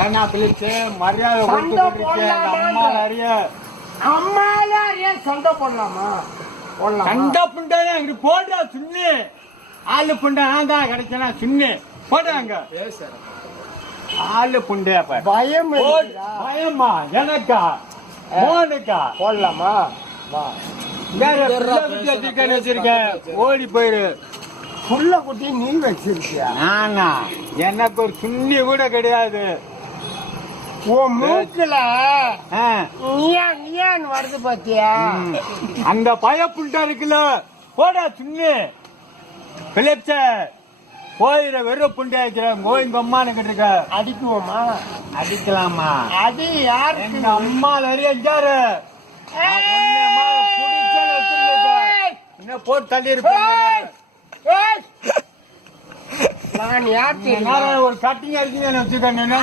ஏன்னா பிள்ளைச்சு மரியாதை அம்மா அறிய அம்மால அறிய சண்டை போடலாமா? போடலாம். சண்டை புண்டானே அங்க போடுறா சுண்ணு. ஆளு புண்டை நான் தான் கிடைச்சனா சுண்ணு போடுறாங்க. ஆளு புண்டையா பயம் பயமா எனக்கா மோனுக்கா போடலாமா? வச்சிருக்கேன் ஓடி போயிரு. புள்ள குட்டி நீ வச்சிருக்கியா? நானா எனக்கு ஒரு சுண்ணி கூட கிடையாது. உன் மூக்குல நீயான் வருது பாத்தியா? அந்த பயப்புண்டா இருக்குல்ல போடா சுண்ணு பிலிப்ச போயிட வெறும் புண்டை வைக்கிறேன். கோயிங்க அம்மானு கிட்ட அடிக்குவோமா? அடிக்கலாமா? அது யாரு? எங்க அம்மா நிறைய போட்டு தள்ளி இருப்பேன். நான் யார் ஒரு கட்டிங் அடிச்சு வச்சுக்கேன்.